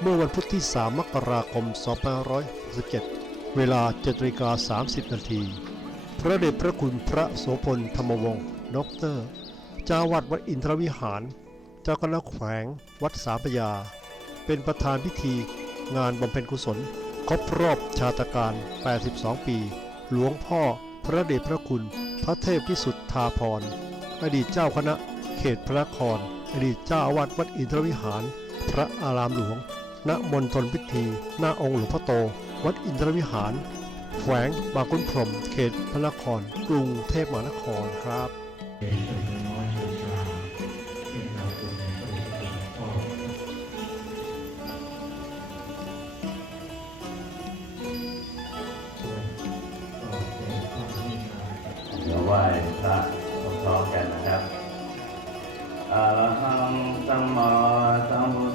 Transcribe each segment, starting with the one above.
เมื่อวันพุธที่ 3 มกราคม 2567 เวลา7นาฬิกา30 นาที พระเดชพระคุณพระโสพลธรรมวงศ์ด็อกเตอร์เจ้าวัดวัดอินทรวิหาร เจ้าคณะแขวง วัดสามพยา เป็นประธานพิธีงานบำเพ็ญกุศล ครบรอบชาตการ 82 ปี หลวงพ่อพระเดชพระคุณ พระเทพวิสุทธาพร อดีตเจ้าคณะ เขตพระนครอดีตเจ้าอาวาสวัดอินทรวิหาร พระอารามหลวง ณ มณฑลพิธี หน้าองค์หลวงพ่อโต วัดอินทรวิหาร แขวงบางขุนพรหม เขตพระนคร กรุงเทพมหานครครับไหว้ อะระหังสัมมาสัมพุท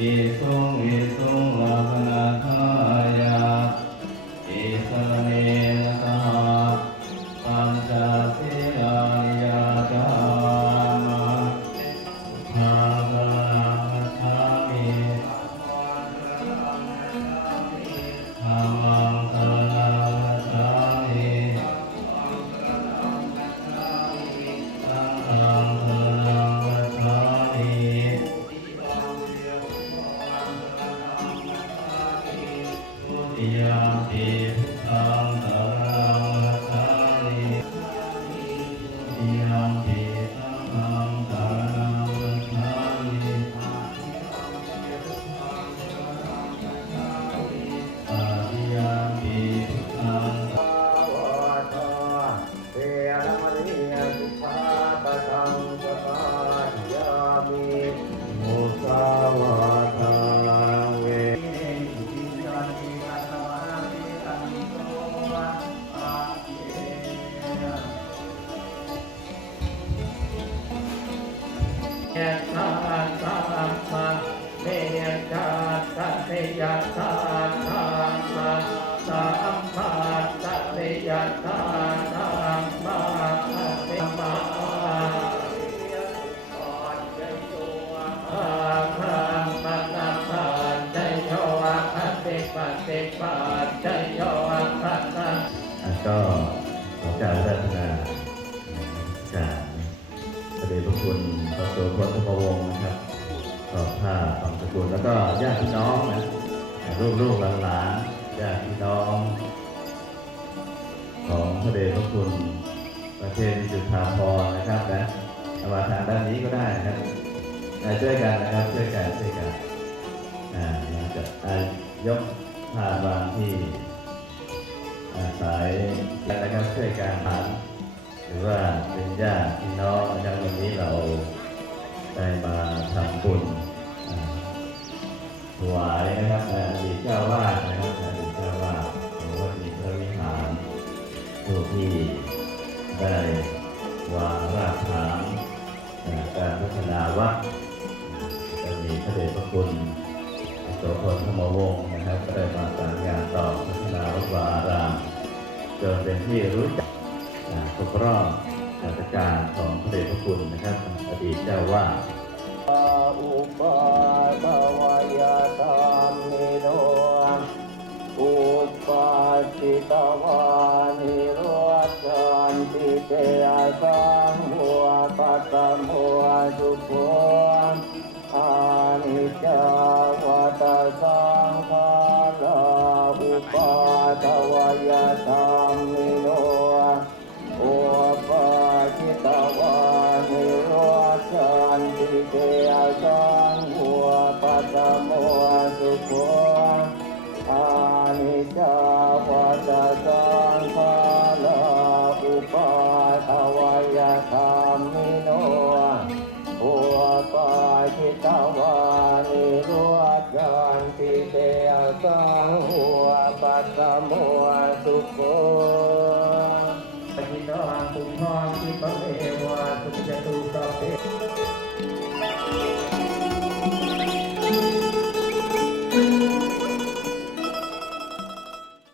อิสุงอิสุงลาภนาทายาอิสรเน สั ก็ขอการรัตนาจากพระเดชพระคุณ พระโสพลธรรมวงนะครับก็ผ้าบางสกุลแล้วก็ญาติพี่น้องนะลูกลูกหลานญาติพี่น้อง ของพระเดชพระคุณประเทศจุฑาพรนะครับนะเอามาทางด้านนี้ก็ได้นะครับอ่าช่วยกันนะครับช่วยกันช่วยกันอ่าจะยกผ่านวางที่อ่าสายนะครับช่วยกันผ่านหรือว่าเป็นญาติพี่น้องนะครับวันนี้เรา ได้มาทำบุญถวายนะครับอ่าอดีตเจ้าวาดนะครับอดีตเจ้าวาดของวัดมีพระวิหารผู้ที่ได้วางรากฐานในการพัฒนาวัดจะมีพระเดชพระคุณโสพลธรรมวงศ์นะครับก็ได้มาสานงานต่อพัฒนาวัดวาอารามจนเป็นที่รู้จักครบรอบราชการของพระเดชพระคุณนะครับ อดีตเจ้าวาอุปาทวายธรรมิโนอุปาจิตวานิโรจันติเตสังหัวปัตตมัวจุ วานิโรจันติเตอสังหัวปัตมัวสุโคปิโนปุณณคิปเม